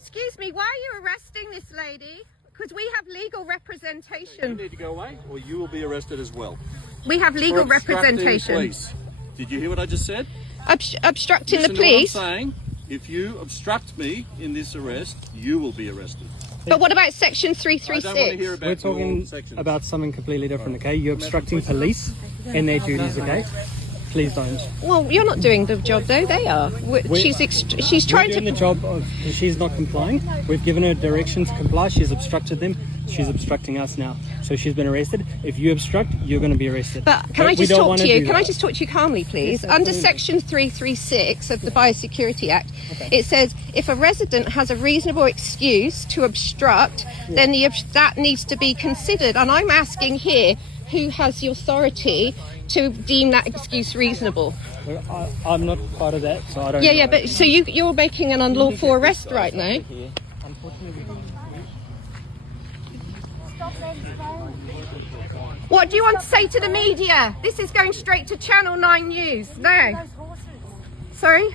Excuse me, why are you arresting this lady? Because we have legal representation. You need to go away, or you will be arrested as well. We have legal For obstructing representation. Police. Did you hear what I just said? Obstructing Listen the police. To what I'm saying. If you obstruct me in this arrest, you will be arrested. But what about section I don't want to 336? hear about We're talking about something completely different, okay? You're obstructing police in their duties, okay? Please don't. Well, you're not doing the job though, they are. She's trying We're doing to... the job of, she's not complying. We've given her direction to comply. She's obstructed them. She's obstructing us now. So she's been arrested. If you obstruct, you're going to be arrested. But can I we just don't talk wanna to you? do Can I that. just talk to you calmly, please? Yes, Under absolutely. section 336 of the Biosecurity Act, it says if a resident has a reasonable excuse to obstruct, then that needs to be considered. And I'm asking here, who has the authority to deem that excuse reasonable? I'm not part of that, so I don't Yeah, know. but so you're making an unlawful arrest right now. What do you want to say to the media? This is going straight to Channel 9 News. No. Sorry?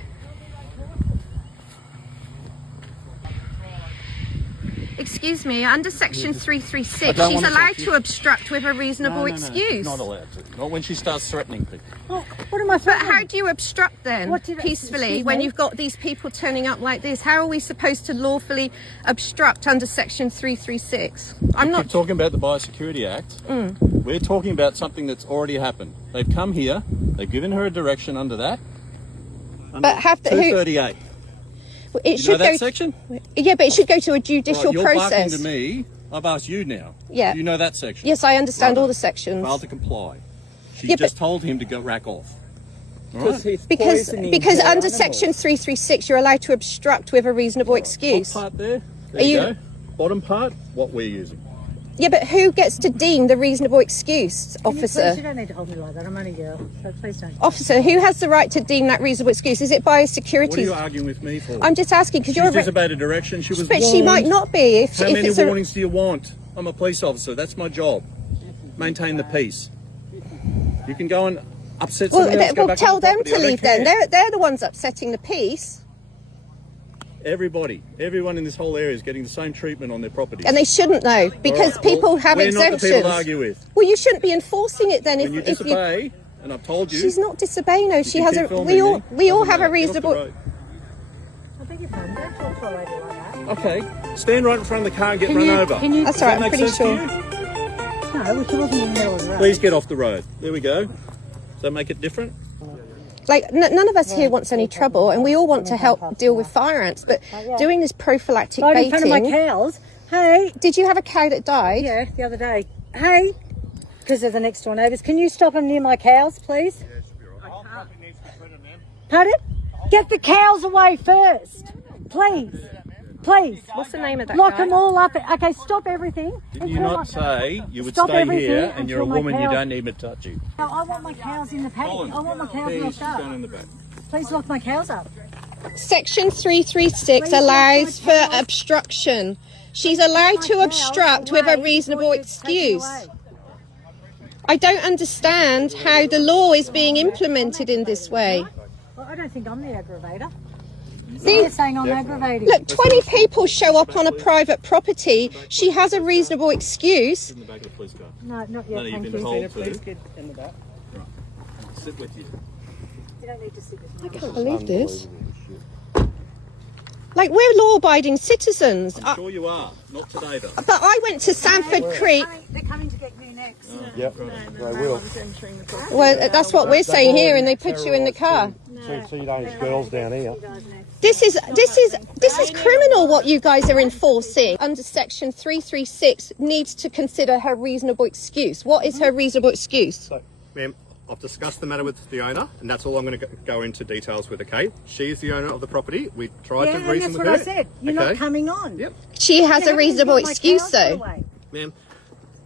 Excuse me, under section 336, don't she's wanna allowed talk to to you. obstruct with a reasonable excuse. Not allowed to. Not when she starts threatening people. Oh, what am I But threatening? how do you obstruct then, What did I- peacefully, excuse when me? you've got these people turning up like this? How are we supposed to lawfully obstruct under section 336? I'm not... Keep talking about the Biosecurity Act. We're talking about something that's already happened. They've come here. They've given her a direction under that. But have the... 238. It You know that section? Yeah, but it should go to a judicial Right, you're process. barking to me. I've asked you now. Yeah. Do you know that section? Yes, I understand Right. all the sections. Failed to comply. She Yeah, just but- told him to go rack off. All right? Because under section 336, you're allowed to obstruct with a reasonable excuse. Top part there. There Are you you- go. Bottom part, what we're using. Yeah, but who gets to deem the reasonable excuse, Please, you officer? don't need to hold me like that. I'm only a girl, so please don't. Officer, who has the right to deem that reasonable excuse? Is it What are biosecurity? you arguing with me for? I'm just asking because She you're... disobeyed a direction. She was But warned. she might not be if, How if many it's a... warnings do you want? I'm a police officer. That's my job. Maintain the peace. You can go and upset Well, someone else. Go back on tell the them property. to I don't leave then. care. They're the ones upsetting the peace. Everyone in this whole area is getting the same treatment on their property. And they shouldn't though, because people have we're exemptions. not the people to argue with. Well, you shouldn't be enforcing it then When you if you... disobey, and I've told you, She's not disobeying, no. She can has keep a... filming We all me. Doesn't have a matter. Get off the reasonable... road. I beg your pardon. Don't talk to a lady like that. Okay, stand right in front of the car and get Can run you- over. can you- That's Does all that right, I'm make pretty sense to sure. you? No, well, she wasn't in the middle of the road. Please get off the road. There we go. Does that make it different? Like, none of us here wants any trouble, and we all want to help deal with fire ants, but doing this prophylactic Right in front of my baiting... cows. Hey, Did you have a cow that died? yeah, the other day. Hey, because they're the next door neighbours. Can you stop them near my cows, please? Pardon? Get the cows away first, please. Please. What's the name of that Lock guy? them all up. Okay, stop everything. Did you until not my- say you would Stop stay everything here and you're a until my woman, you cows- don't need me to touch you? No, I want my cows in the paddock. Colin, I want my cows please, locked she's up. going in the back. Please lock my cows up. Section 336 Please allows lock my for cows. obstruction. She's allowed My to cows obstruct with a away reasonable before you take it excuse. away. I don't understand how the law is being implemented in this way. Well, I don't think I'm the aggravator. See, You're saying I'm aggravating. look, 20 people show up on a private property. She has a reasonable excuse. In the back of the police car. No, not No, yet, you've thank been you. told to. in the back. Sit with you. You don't need to sit with me. I can't believe this. Like, we're law-abiding citizens. I'm sure you are. Not today, though. But I went to Sanford Creek. They're coming to get you next. Yep, they will. Well, that's what we're saying here, and they put you in the car. See those girls down here. This is criminal what you guys are enforcing. Under section 336 needs to consider her reasonable excuse. What is her reasonable excuse? So, ma'am, I've discussed the matter with the owner, and that's all I'm going to go into details with, okay? She is the owner of the property. We tried Yeah, to and reason that's with what her. I said. You're okay? not coming on. Yep. She has Yeah, a reasonable get my excuse cows though. away. Ma'am,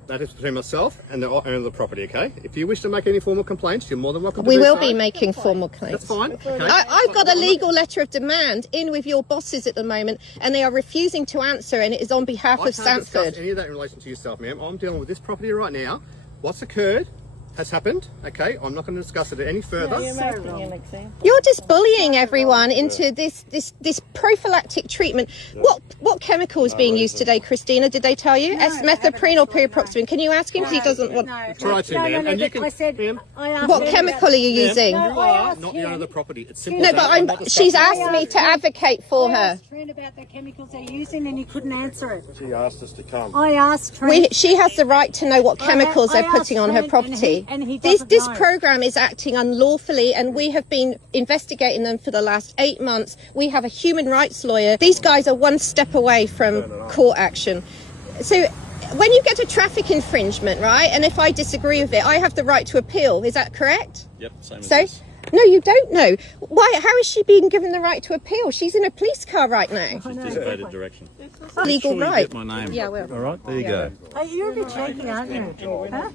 that is between myself and the owner of the property, okay? If you wish to make any formal complaints, you're more than welcome to We do will so. be making formal That's claims. fine, okay? I've got a legal letter of demand in with your bosses at the moment, and they are refusing to answer, and it is on behalf I of can't discuss Sanford. any of that in relation to yourself, ma'am. I'm dealing with this property right now. What's occurred has happened. Okay, I'm not going to discuss it any further. You're just bullying everyone into this prophylactic treatment. What chemical is being used today, Christina? Did they tell you? Methylpredniol or pyriproxyfen? Can you ask him? Because he doesn't want. Try to, ma'am. And you can, I said, ma'am, I asked What him chemical are you using? you No, are not the owner of the property. It's simple. but as that. I'm not she's discussing asked me to advocate for I her. asked Trent about the chemicals they're using and he couldn't answer it. She asked us to come. I asked Trent. She has the right to know what chemicals I they're putting on her asked Trent property. and he This doesn't know. program is acting unlawfully, and we have been investigating them for the last 8 months. We have a human rights lawyer. These guys are one step away from court action. So when you get a traffic infringement, right, and if I disagree with it, I have the right to appeal. Is that correct? Yep, same as So, this. no, you don't know. Why? How is she being given the right to appeal? She's in a police car right now. She's disobeyed direction. Legal Sure you right. get my name. Yeah, well. All right, there you go. Hey, you're a bit cheeky, aren't you? Huh?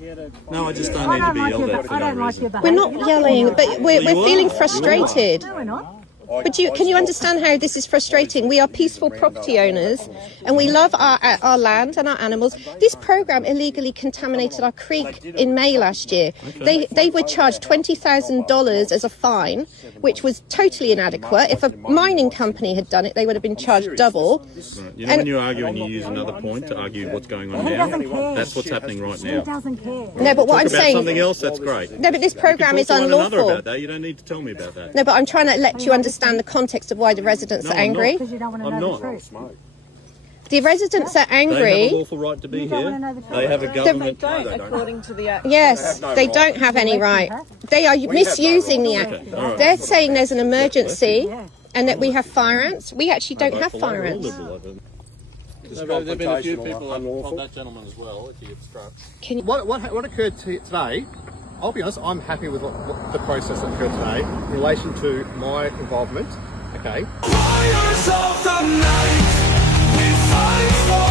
No, I just don't I need to don't be like yelled your, at for I no don't like your reason. We're behaviour. not yelling, but we're you feeling are. frustrated. No, we're not. But can you understand how this is frustrating? We are peaceful property owners and we love our land and our animals. This program illegally contaminated our creek in May last year. They were charged $20,000 as a fine, which was totally inadequate. If a mining company had done it, they would have been charged double. Right. You know, when you argue and you use another point to argue what's going on He now, doesn't care. that's what's happening right He now. doesn't care. No, but what I'm About saying... something else, that's great. No, but this program You is can talk to one another unlawful. about that. You don't need to tell me about that. No, but I'm trying to let you understand the context of why the residents No, are I'm angry. Because you don't want to I'm know not. the truth. The residents are They have a angry. lawful right to be don't here. wanna know the truth. They have a government. according to the act. Yes, they don't have any right. They are misusing the act. Okay, all right. They're saying there's an emergency and that we have fire ants. We actually don't have fire ants. There have been a few people of that gentleman as well, if he obstructs. What occurred today, I'll be honest, I'm happy with what the process that occurred today in relation to my involvement. Okay. Fires of the night, we fight for